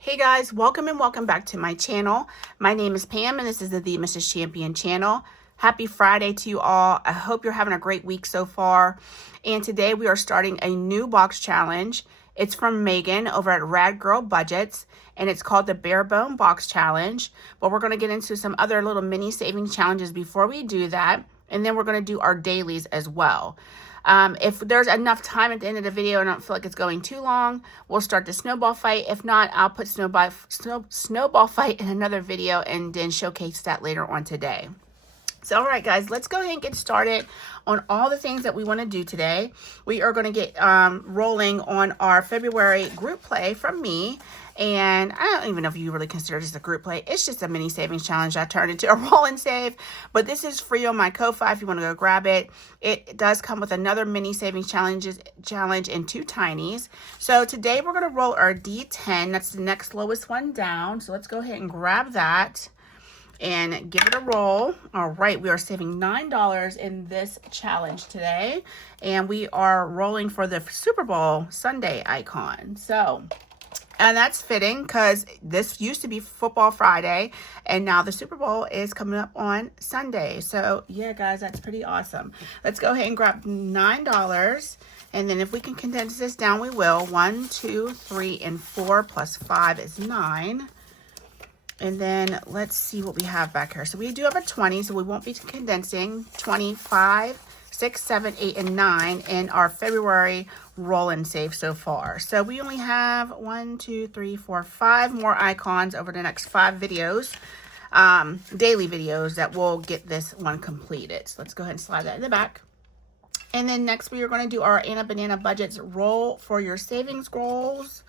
Hey guys, welcome and welcome back to my channel. My name is Pam and this is the Mrs. Champion channel. Happy Friday to you all. I hope you're having a great week so far. And today we are starting a new box challenge. It's from Megan over at Rad Girl Budgets and it's called the Bare Bone Box Challenge. But we're going to get into some other little mini savings challenges before we do that. And then we're going to do our dailies as well. If there's enough time at the end of the video and I don't feel like it's going too long, we'll start the snowball fight. If not, I'll put snowball fight in another video and then showcase that later on today. So, all right, guys, let's go ahead and get started on all the things that we want to do today. We are going to get rolling on our February group play from me. And I don't even know if you really consider this a group play. It's just a mini savings challenge I turned into a roll and save. But this is free on my Ko-Fi if you want to go grab it. It does come with another mini savings challenge and 2 tinies. So today we're going to roll our D10. That's the next lowest one down. So let's go ahead and grab that and give it a roll. All right, we are saving $9 in this challenge today. And we are rolling for the Super Bowl Sunday icon. And that's fitting because this used to be Football Friday and now the Super Bowl is coming up on Sunday. So yeah, guys, that's pretty awesome. Let's go ahead and grab $9. And then if we can condense this down, we will. 1, 2, 3, and 4 plus 5 is 9. And then let's see what we have back here. So we do have a 20, so we won't be condensing. 25, 6, 7, 8, and 9 in our February roll and save so far. So we only have 1, 2, 3, 4, 5 more icons over the next 5 videos, daily videos that will get this one completed. So let's go ahead and slide that in the back. And then next we are going to do our Anna Banana Budgets roll for your savings goals.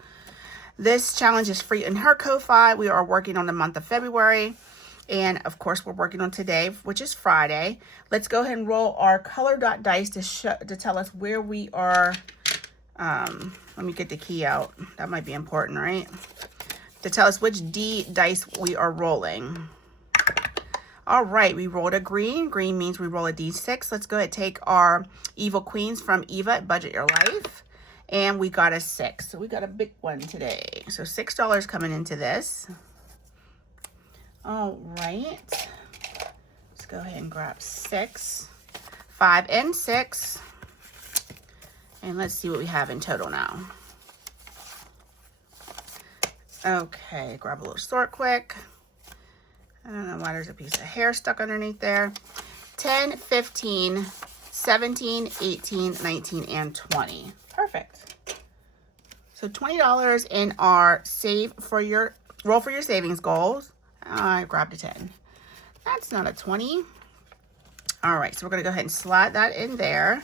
This challenge is free in her Ko-Fi. We are working on the month of February. And of course, we're working on today, which is Friday. Let's go ahead and roll our color dot dice to tell us where we are. Let me get the key out. That might be important, right? To tell us which D dice we are rolling. All right, we rolled a green. Green means we roll a D6. Let's go ahead and take our Evil Queens from Eva at Budget Your Life. And we got a 6. So we got a big one today. So $6 coming into this. All right. Let's go ahead and grab 6, 5, and 6. And let's see what we have in total now. Okay, grab a little sort quick. I don't know why there's a piece of hair stuck underneath there. 10, 15, 17, 18, 19, and 20. Perfect. So $20 in our roll for your savings goals. I grabbed a 10. That's not a 20. All right, so we're going to go ahead and slide that in there.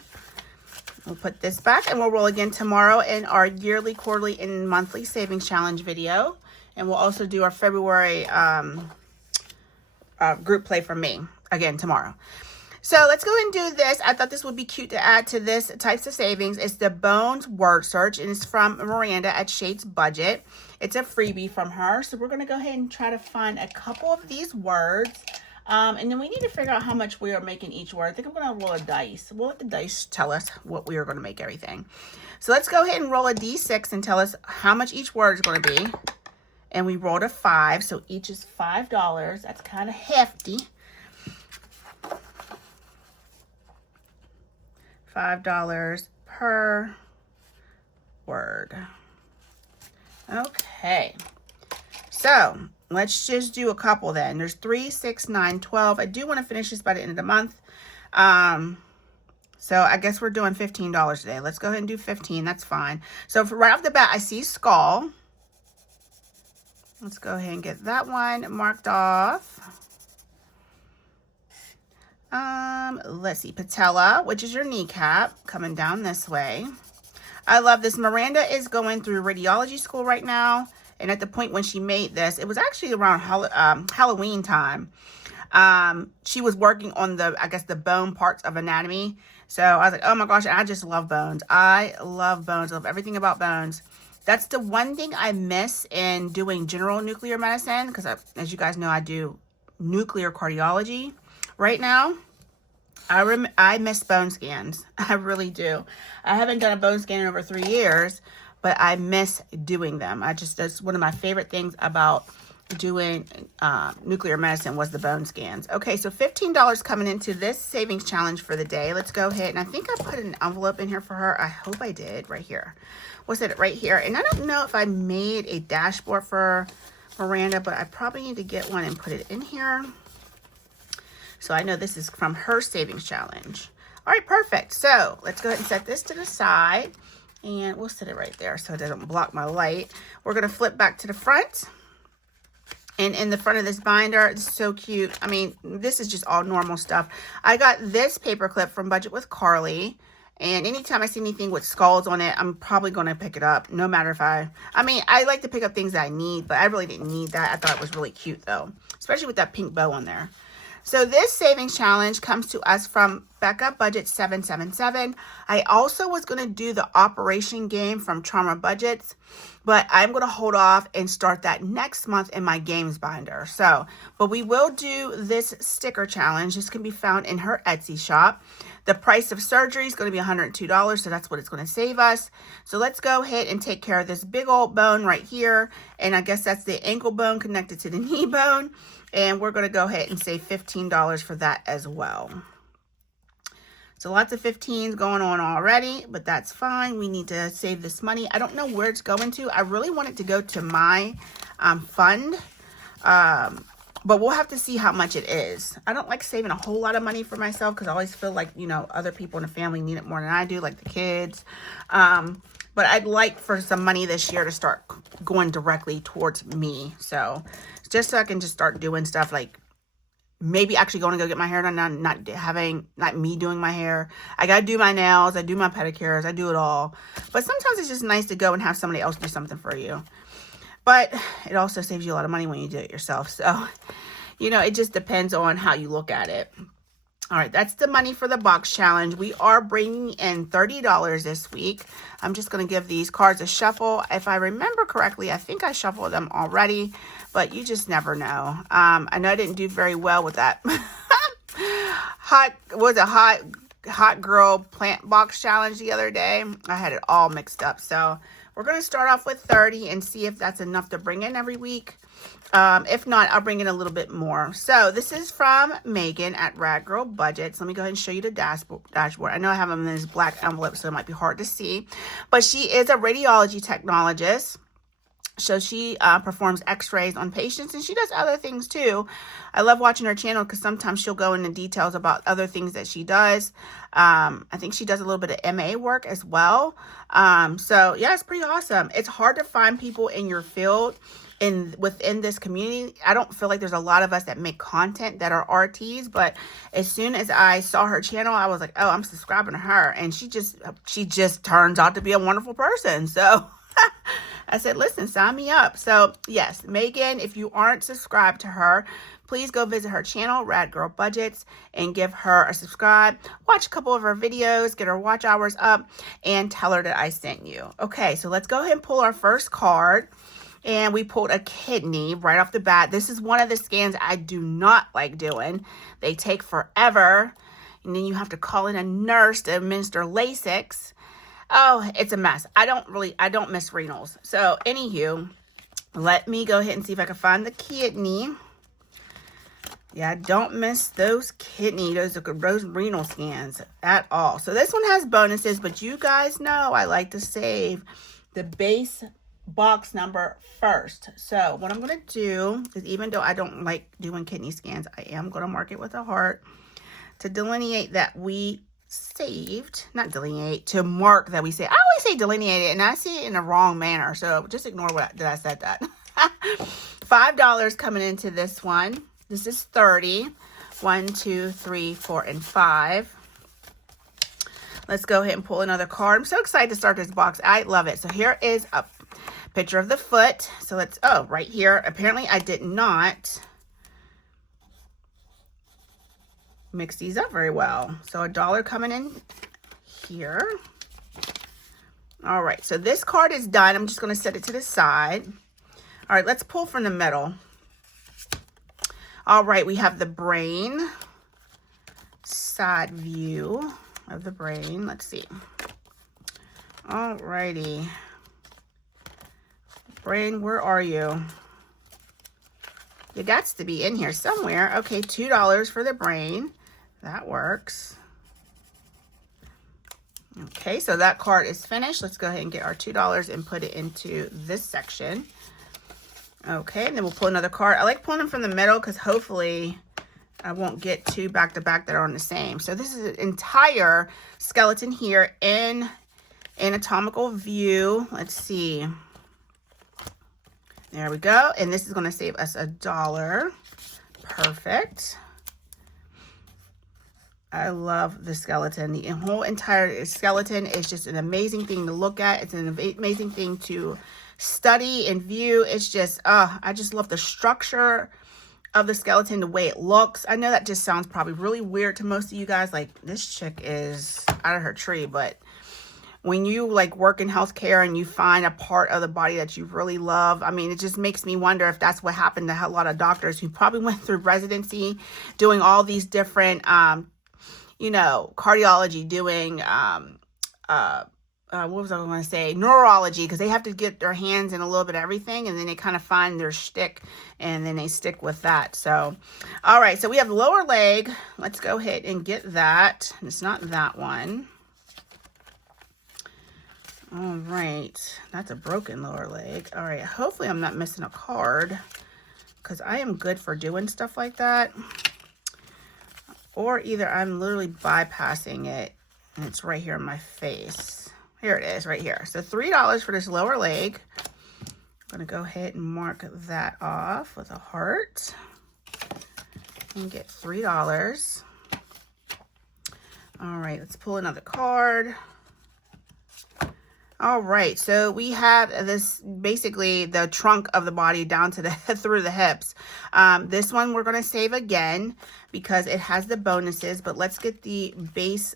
We'll put this back and we'll roll again tomorrow in our yearly, quarterly, and monthly savings challenge video. And we'll also do our February group play from me again tomorrow. So let's go ahead and do this. I thought this would be cute to add to this types of savings. It's the Bones word search, and it's from Miranda at Shades Budget. It's a freebie from her. So we're going to go ahead and try to find a couple of these words. And then we need to figure out how much we are making each word. I think I'm going to roll a dice. We'll let the dice tell us what we are going to make everything. So let's go ahead and roll a D6 and tell us how much each word is going to be. And we rolled a 5, so each is $5. That's kind of hefty. $5 per word. Okay. So let's just do a couple then. There's 3, 6, 9, 12. I do want to finish this by the end of the month. So I guess we're doing $15 today. Let's go ahead and do 15. That's fine. So right off the bat, I see skull. Let's go ahead and get that one marked off. Let's see, patella, which is your kneecap, coming down this way. I love this. Miranda is going through radiology school right now. And at the point when she made this, it was actually around Halloween time. She was working on the bone parts of anatomy. So I was like, oh my gosh, I just love bones. I love bones. I love everything about bones. That's the one thing I miss in doing general nuclear medicine. Because as you guys know, I do nuclear cardiology right now. I miss bone scans. I really do. I haven't done a bone scan in over 3 years, but I miss doing them. That's one of my favorite things about doing nuclear medicine was the bone scans. Okay, so $15 coming into this savings challenge for the day. Let's go ahead, and I think I put an envelope in here for her. I hope I did, right here. What's it, right here? And I don't know if I made a dashboard for Miranda, but I probably need to get one and put it in here. So I know this is from her savings challenge. All right, perfect. So let's go ahead and set this to the side, and we'll set it right there so it doesn't block my light. We're going to flip back to the front. And in the front of this binder, it's so cute. I mean, this is just all normal stuff. I got this paper clip from Budget with Carly. And anytime I see anything with skulls on it, I'm probably going to pick it up. No matter if I like to pick up things that I need, but I really didn't need that. I thought it was really cute though, especially with that pink bow on there. So this savings challenge comes to us from Becca Budget 777. I also was going to do the operation game from Trauma Budgets, but I'm going to hold off and start that next month in my games binder. So, but we will do this sticker challenge. This can be found in her Etsy shop. The price of surgery is going to be $102, so that's what it's going to save us. So let's go ahead and take care of this big old bone right here. And I guess that's the ankle bone connected to the knee bone. And we're going to go ahead and save $15 for that as well. So lots of 15s going on already, but that's fine. We need to save this money. I don't know where it's going to. I really want it to go to my fund. But we'll have to see how much it is. I don't like saving a whole lot of money for myself because I always feel like, you know, other people in the family need it more than I do, like the kids. But I'd like for some money this year to start going directly towards me. So just so I can just start doing stuff like maybe actually going to go get my hair done, not me doing my hair. I got to do my nails. I do my pedicures. I do it all. But sometimes it's just nice to go and have somebody else do something for you. But it also saves you a lot of money when you do it yourself. So, you know, it just depends on how you look at it. All right, that's the money for the box challenge. We are bringing in $30 this week. I'm just going to give these cards a shuffle. If I remember correctly, I think I shuffled them already, but you just never know. I know I didn't do very well with that hot girl plant box challenge the other day. I had it all mixed up. So we're going to start off with 30 and see if that's enough to bring in every week. If not, I'll bring in a little bit more. So this is from Megan at Rad Girl Budgets. Let me go ahead and show you the dashboard. I know I have them in this black envelope, so it might be hard to see. But she is a radiology technologist. So she performs x-rays on patients, and she does other things too. I love watching her channel because sometimes she'll go into details about other things that she does. I think she does a little bit of MA work as well. So yeah, it's pretty awesome. It's hard to find people in your field within this community. I don't feel like there's a lot of us that make content that are RTs, but as soon as I saw her channel, I was like, oh, I'm subscribing to her. And she just turns out to be a wonderful person. So I said, listen, sign me up. So yes, Megan, if you aren't subscribed to her, please go visit her channel, Rad Girl Budgets, and give her a subscribe. Watch a couple of her videos, get her watch hours up, and tell her that I sent you. Okay, so let's go ahead and pull our first card. And we pulled a kidney right off the bat. This is one of the scans I do not like doing. They take forever. And then you have to call in a nurse to administer Lasix. Oh, it's a mess. I don't miss renals. So anywho, let me go ahead and see if I can find the kidney. Yeah, I don't miss those those renal scans at all. So this one has bonuses, but you guys know I like to save the base box number first. So what I'm going to do is, even though I don't like doing kidney scans, I am going to mark it with a heart to delineate that we saved, not delineate, to mark that we say. I always say delineate it, and I see it in the wrong manner. So just ignore that I said that. $5 coming into this one. This is 30. 1, 2, 3, 4, and 5. Let's go ahead and pull another card. I'm so excited to start this box. I love it. So here is a picture of the foot. So let's, right here. Apparently I did not mix these up very well. So $1 coming in here. All right, so this card is done. I'm just going to set it to the side. All right, let's pull from the middle. All right, we have the brain, side view of the brain. Let's see. All righty. Brain, where are you? You got to be in here somewhere. Okay, $2 for the brain. That works. Okay, so that card is finished. Let's go ahead and get our $2 and put it into this section. Okay, and then we'll pull another card. I like pulling them from the middle because hopefully I won't get two back to back that are on the same. So this is an entire skeleton here in anatomical view. Let's see. There we go. And this is going to save us $1. Perfect. I love the skeleton. The whole entire skeleton is just an amazing thing to look at. It's an amazing thing to study and view. It's just, I just love the structure of the skeleton, the way it looks. I know that just sounds probably really weird to most of you guys. Like, this chick is out of her tree, but when you like work in healthcare and you find a part of the body that you really love, I mean, it just makes me wonder if that's what happened to a lot of doctors who probably went through residency doing all these different, you know, cardiology, doing, what was I going to say? Neurology, because they have to get their hands in a little bit of everything, and then they kind of find their shtick, and then they stick with that. So, all right, so we have lower leg. Let's go ahead and get that. It's not that one. All right, that's a broken lower leg. All right, hopefully I'm not missing a card because I am good for doing stuff like that. Or either I'm literally bypassing it and it's right here in my face. Here it is right here. So $3 for this lower leg. I'm going to go ahead and mark that off with a heart and get $3. All right, let's pull another card. All right, so we have this, basically the trunk of the body down to the through the hips. This one we're going to save again because it has the bonuses, but let's get the base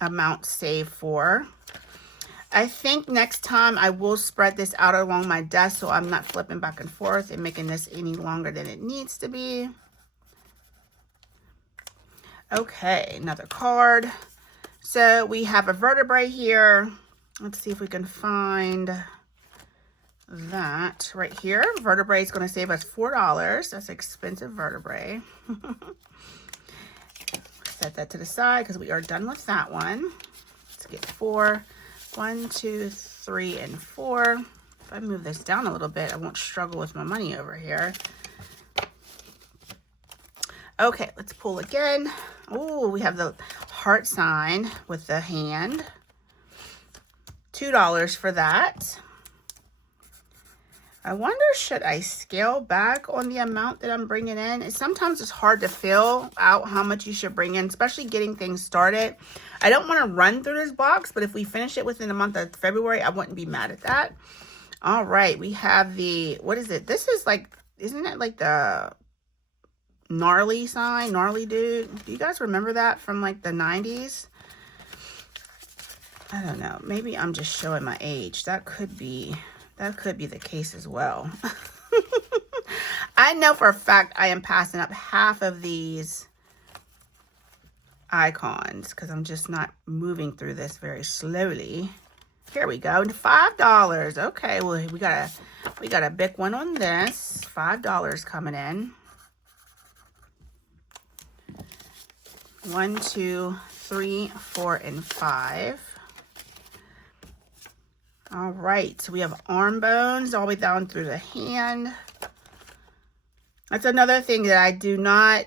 amount saved for. I think next time I will spread this out along my desk so I'm not flipping back and forth and making this any longer than it needs to be. Okay, another card. So we have a vertebrae here. Let's see if we can find that right here. Vertebrae is going to save us $4. That's expensive vertebrae. Set that to the side because we are done with that one. Let's get 4. 1, 2, 3, and 4. If I move this down a little bit, I won't struggle with my money over here. Okay, let's pull again. Oh, we have the heart sign with the hand. $2 for that. I wonder, should I scale back on the amount that I'm bringing in? Sometimes it's hard to fill out how much you should bring in, especially getting things started. I don't want to run through this box, but if we finish it within the month of February, I wouldn't be mad at that. All right, we have the, what is it? This is like, isn't it like the gnarly sign, gnarly dude? Do you guys remember that from like the 90s? I don't know. Maybe I'm just showing my age. That could be the case as well. I know for a fact I am passing up half of these icons because I'm just not moving through this very slowly. Here we go. $5. Okay, well we got a big one on this. $5 coming in. 1, 2, 3, 4, and 5. All right, so we have arm bones all the way down through the hand. That's another thing that I do not,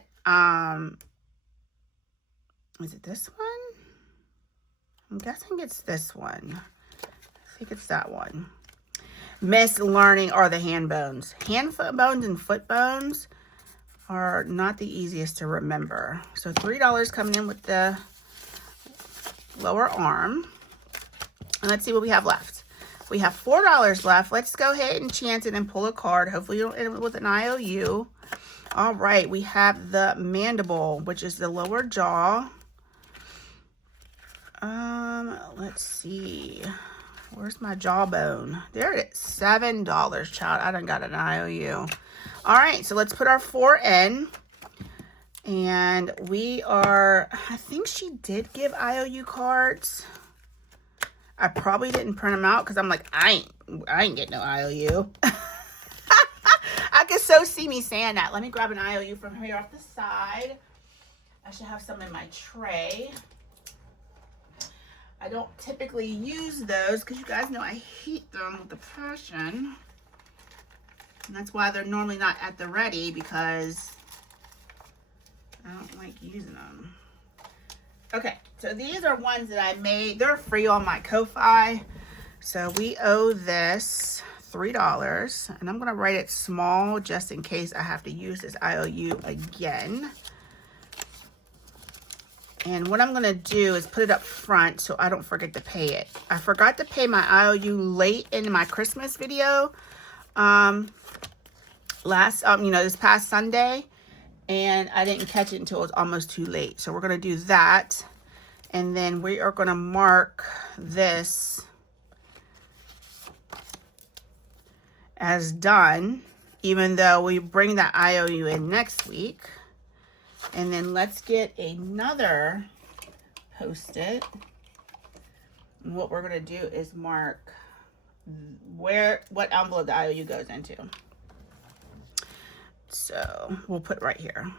is it this one? I'm guessing it's this one. I think it's that one. Miss learning are the hand bones. Hand, foot bones, and foot bones are not the easiest to remember. So $3 coming in with the lower arm. And let's see what we have left. We have $4 left. Let's go ahead and chance it and pull a card. Hopefully you don't end up with an IOU. All right, we have the mandible, which is the lower jaw. Let's see. Where's my jawbone? There it is. $7, child. I done got an IOU. All right, so let's put our 4 in. And we are, I think she did give IOU cards. I probably didn't print them out because I'm like, I ain't getting no IOU. I can so see me saying that. Let me grab an IOU from here off the side. I should have some in my tray. I don't typically use those because you guys know I hate them with a passion. And that's why they're normally not at the ready, because I don't like using them. Okay, so these are ones that I made. They're free on my Ko-Fi. So we owe this $3. And I'm going to write it small just in case I have to use this IOU again. And what I'm going to do is put it up front so I don't forget to pay it. I forgot to pay my IOU late in my Christmas video. This past Sunday, and I didn't catch it until it was almost too late. So we're going to do that, and then we are going to mark this as done, even though we bring that IOU in next week. And then let's get another Post-it. And what we're going to do is mark what envelope the IOU goes into. So we'll put right here.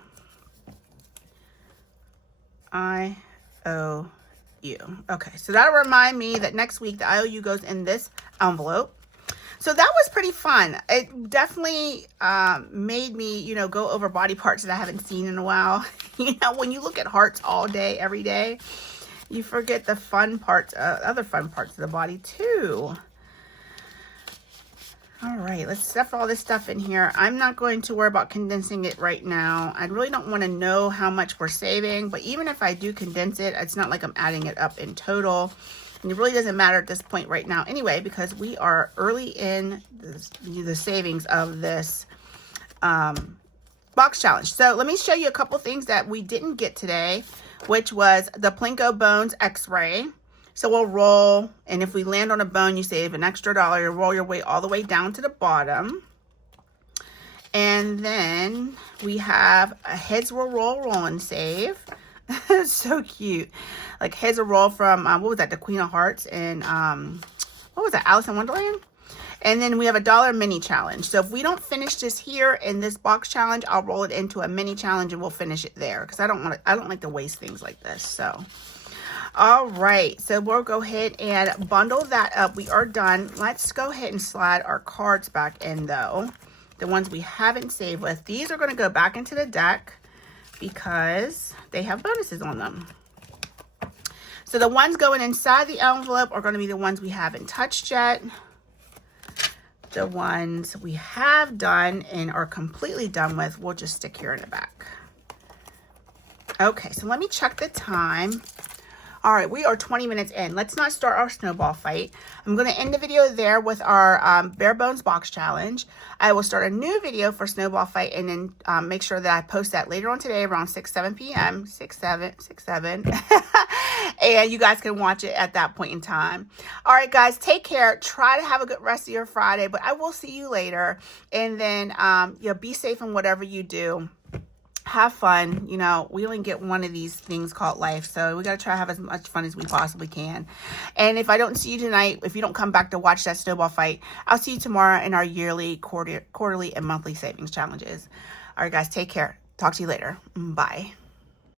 IOU. Okay, so that'll remind me that next week the IOU goes in this envelope. So that was pretty fun. It definitely made me, go over body parts that I haven't seen in a while. When you look at hearts all day, every day, you forget the fun parts, other fun parts of the body too. All right, let's stuff all this stuff in here. I'm not going to worry about condensing it right now. I really don't want to know how much we're saving, but even if I do condense it, it's not like I'm adding it up in total. And it really doesn't matter at this point right now anyway, because we are early in the savings of this box challenge. So let me show you a couple things that we didn't get today, which was the Plinko Bones X-ray. So we'll roll, and if we land on a bone, you save an extra $1. You roll your way all the way down to the bottom. And then we have a heads will roll and save. So cute. Like heads will roll from, what was that? The Queen of Hearts and, what was that? Alice in Wonderland? And then we have a $1 mini challenge. So if we don't finish this here in this box challenge, I'll roll it into a mini challenge and we'll finish it there. Because I don't like to waste things like this. So, all right. So we'll go ahead and bundle that up. We are done. Let's go ahead and slide our cards back in though. The ones we haven't saved with. These are going to go back into the deck because they have bonuses on them. So the ones going inside the envelope are going to be the ones we haven't touched yet. The ones we have done and are completely done with, we'll just stick here in the back. Okay, so let me check the time. All right, we are 20 minutes in. Let's not start our snowball fight. I'm going to end the video there with our bare bones box challenge. I will start a new video for snowball fight and then make sure that I post that later on today around 6-7 p.m. 6-7. And you guys can watch it at that point in time. All right, guys, take care. Try to have a good rest of your Friday, but I will see you later. And then, be safe in whatever you do. Have fun. We only get one of these things called life, so we got to try to have as much fun as we possibly can. And if I don't see you tonight, if you don't come back to watch that snowball fight, I'll see you tomorrow in our yearly, quarterly, and monthly savings challenges. All right, guys, take care. Talk to you later. Bye.